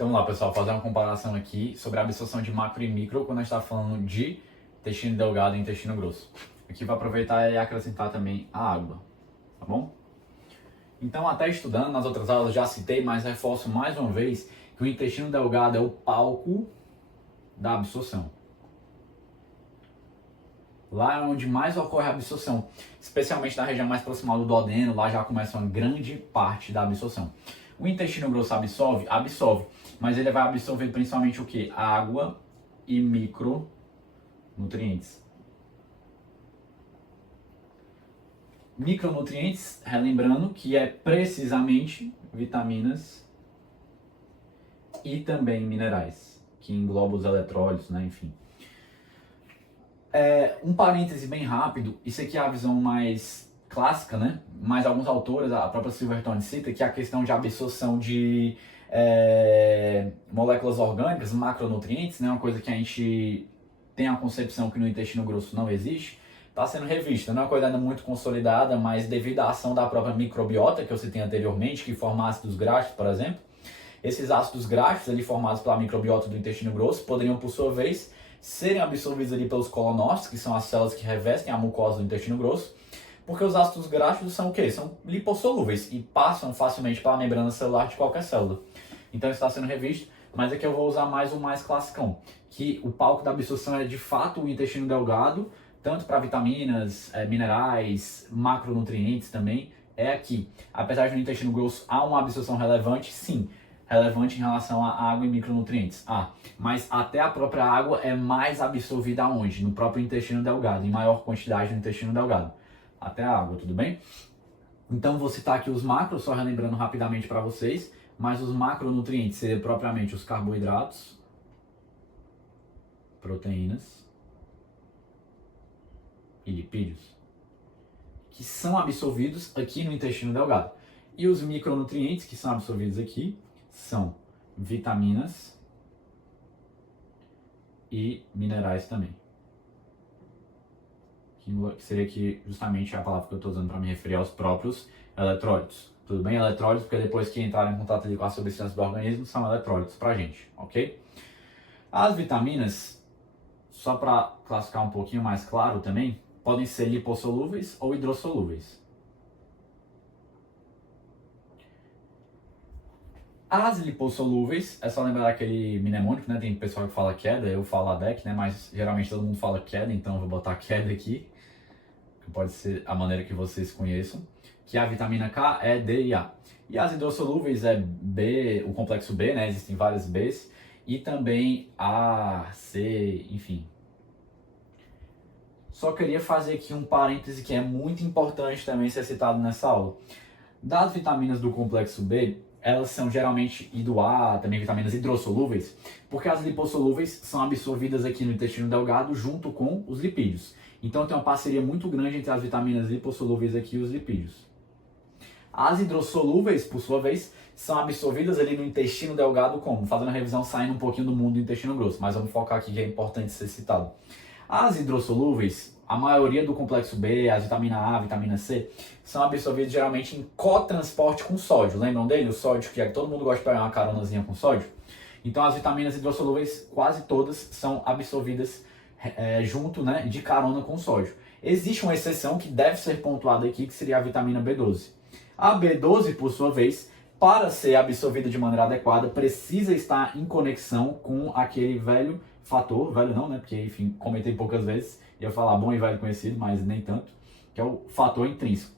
Então vamos lá, pessoal, fazer uma comparação aqui sobre a absorção de macro e micro quando a gente está falando de intestino delgado e intestino grosso. Aqui vou aproveitar e acrescentar também a água, tá bom? Então, até estudando, nas outras aulas já citei, mas reforço mais uma vez que o intestino delgado é o palco da absorção. Lá é onde mais ocorre a absorção, especialmente na região mais proximal do duodeno, lá já começa uma grande parte da absorção. O intestino grosso absorve? Absorve, mas ele vai absorver principalmente o que? Água e micronutrientes. Micronutrientes, relembrando que é precisamente vitaminas e também minerais, que engloba os eletrólitos, né? Enfim. Um parêntese bem rápido, isso aqui é a visão mais clássica, né? Mas alguns autores, a própria Silverton cita que a questão de absorção de moléculas orgânicas, macronutrientes, né? Uma coisa que a gente tem a concepção que no intestino grosso não existe, está sendo revista. Não é uma coisa ainda muito consolidada, mas devido à ação da própria microbiota, que eu citei anteriormente, que forma ácidos graxos, por exemplo, esses ácidos graxos ali formados pela microbiota do intestino grosso poderiam, por sua vez, serem absorvidos ali pelos colonócitos, que são as células que revestem a mucosa do intestino grosso, porque os ácidos graxos são o quê? São lipossolúveis e passam facilmente pela membrana celular de qualquer célula. Então isso está sendo revisto, mas aqui eu vou usar mais o mais classicão, que o palco da absorção é de fato o intestino delgado, tanto para vitaminas, minerais, macronutrientes também, é aqui. Apesar de no intestino grosso há uma absorção relevante, sim, relevante em relação à água e micronutrientes. Mas até a própria água é mais absorvida aonde? No próprio intestino delgado, em maior quantidade no intestino delgado. Até a água, tudo bem? Então vou citar aqui os macros, só relembrando rapidamente para vocês, mas os macronutrientes seriam propriamente os carboidratos, proteínas e lipídios, que são absorvidos aqui no intestino delgado. E os micronutrientes que são absorvidos aqui são vitaminas e minerais também. Que seria aqui justamente a palavra que eu estou usando para me referir aos próprios eletrólitos. Tudo bem? Eletrólitos, porque depois que entrarem em contato com as substâncias do organismo, são eletrólitos para a gente, ok? As vitaminas, só para classificar um pouquinho mais claro também, podem ser lipossolúveis ou hidrossolúveis. As lipossolúveis, é só lembrar aquele mnemônico, né? Tem pessoal que fala queda, eu falo ADEC, né? Mas geralmente todo mundo fala queda, então eu vou botar queda aqui, que pode ser a maneira que vocês conheçam. Que a vitamina K, E, D e A. E as hidrossolúveis é B, o complexo B, né? Existem várias Bs. E também A, C, enfim. Só queria fazer aqui um parêntese que é muito importante também ser citado nessa aula. Das vitaminas do complexo B, elas são geralmente, e do A, também vitaminas hidrossolúveis, porque as lipossolúveis são absorvidas aqui no intestino delgado junto com os lipídios. Então tem uma parceria muito grande entre as vitaminas lipossolúveis aqui e os lipídios. As hidrossolúveis, por sua vez, são absorvidas ali no intestino delgado como? Fazendo a revisão, saindo um pouquinho do mundo do intestino grosso, mas vamos focar aqui que é importante ser citado. As hidrossolúveis, a maioria do complexo B, a vitamina A, a vitamina C, são absorvidas geralmente em cotransporte com sódio. Lembram dele? O sódio, que todo mundo gosta de pegar uma caronazinha com sódio. Então as vitaminas hidrossolúveis, quase todas, são absorvidas junto, né, de carona com sódio. Existe uma exceção que deve ser pontuada aqui, que seria a vitamina B12. A B12, por sua vez, para ser absorvida de maneira adequada, precisa estar em conexão com aquele velho fator, velho não, né? Porque, enfim, comentei poucas vezes, ia falar bom e velho conhecido, mas nem tanto, que é o fator intrínseco.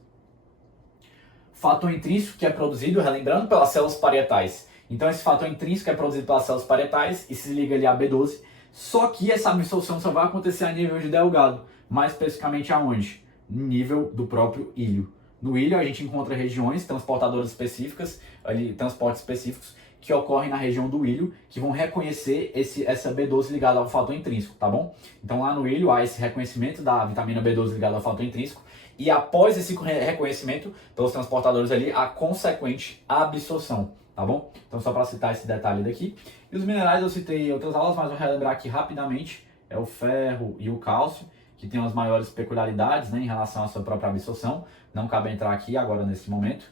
Fator intrínseco que é produzido, relembrando, pelas células parietais. Então, esse fator intrínseco é produzido pelas células parietais e se liga ali à B12, só que essa absorção só vai acontecer a nível de delgado, mais especificamente aonde? No nível do próprio ilho. No ilho a gente encontra regiões transportadoras específicas, ali, transportes específicos, que ocorrem na região do ilho, que vão reconhecer essa B12 ligada ao fator intrínseco, tá bom? Então lá no ilho há esse reconhecimento da vitamina B12 ligada ao fator intrínseco, e após esse reconhecimento pelos transportadores ali, a consequente absorção, tá bom? Então só para citar esse detalhe daqui. E os minerais eu citei em outras aulas, mas vou relembrar aqui rapidamente, é o ferro e o cálcio, que tem as maiores peculiaridades, né, em relação à sua própria absorção, não cabe entrar aqui agora nesse momento.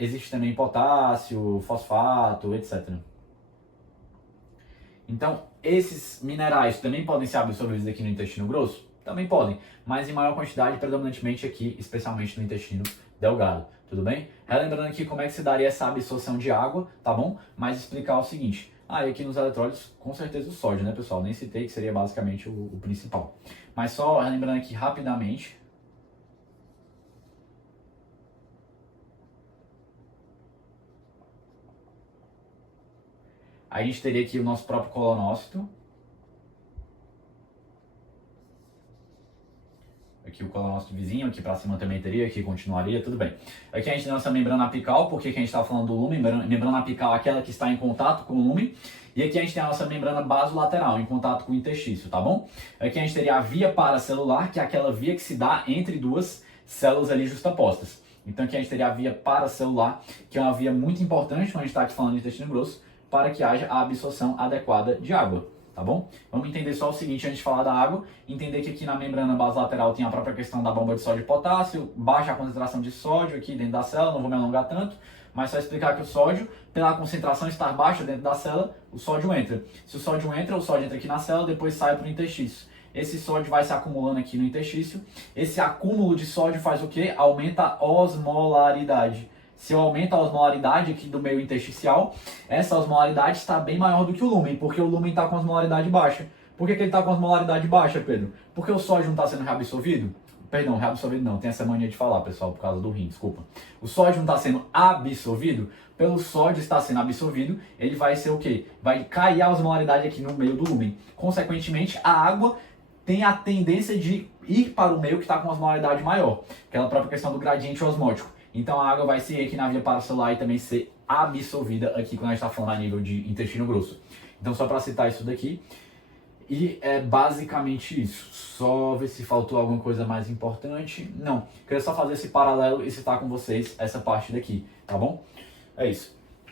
Existe também potássio, fosfato, etc. Então, esses minerais também podem ser absorvidos aqui no intestino grosso? Também podem, mas em maior quantidade, predominantemente aqui, especialmente no intestino delgado, tudo bem? Relembrando aqui como é que se daria essa absorção de água, tá bom? Mas explicar o seguinte, e aqui nos eletrólitos, com certeza o sódio, né, pessoal? Nem citei, que seria basicamente o principal. Mas só relembrando aqui rapidamente, a gente teria aqui o nosso próprio colonócito. Aqui o colonócito vizinho, aqui para cima também teria, aqui continuaria, tudo bem. Aqui a gente tem nossa membrana apical, porque aqui a gente está falando do lumen, membrana apical é aquela que está em contato com o lumen, e aqui a gente tem a nossa membrana basolateral, em contato com o interstício, tá bom? Aqui a gente teria a via paracelular, que é aquela via que se dá entre duas células ali justapostas. Então aqui a gente teria a via paracelular, que é uma via muito importante, quando a gente está aqui falando de intestino grosso, para que haja a absorção adequada de água. Tá bom? Vamos entender só o seguinte antes de falar da água, entender que aqui na membrana basolateral tem a própria questão da bomba de sódio e potássio, baixa a concentração de sódio aqui dentro da célula, não vou me alongar tanto, mas só explicar que o sódio, pela concentração estar baixa dentro da célula, o sódio entra. Se o sódio entra aqui na célula, depois sai para o interstício. Esse sódio vai se acumulando aqui no interstício. Esse acúmulo de sódio faz o quê? Aumenta a osmolaridade. Se eu aumento a osmolaridade aqui do meio intersticial, essa osmolaridade está bem maior do que o lúmen, porque o lúmen está com osmolaridade baixa. Por que ele está com osmolaridade baixa, Pedro? Porque o sódio não está sendo reabsorvido? Perdão, reabsorvido não, tem essa mania de falar, pessoal, por causa do rim, desculpa. O sódio não está sendo absorvido? Pelo sódio estar sendo absorvido, ele vai ser o quê? Vai cair a osmolaridade aqui no meio do lúmen. Consequentemente, a água tem a tendência de ir para o meio que está com osmolaridade maior, aquela própria questão do gradiente osmótico. Então a água vai seguir aqui na via paracelular e também ser absorvida aqui quando a gente está falando a nível de intestino grosso. Então só para citar isso daqui. E é basicamente isso. Só ver se faltou alguma coisa mais importante. Não, queria só fazer esse paralelo e citar com vocês essa parte daqui, tá bom? É isso.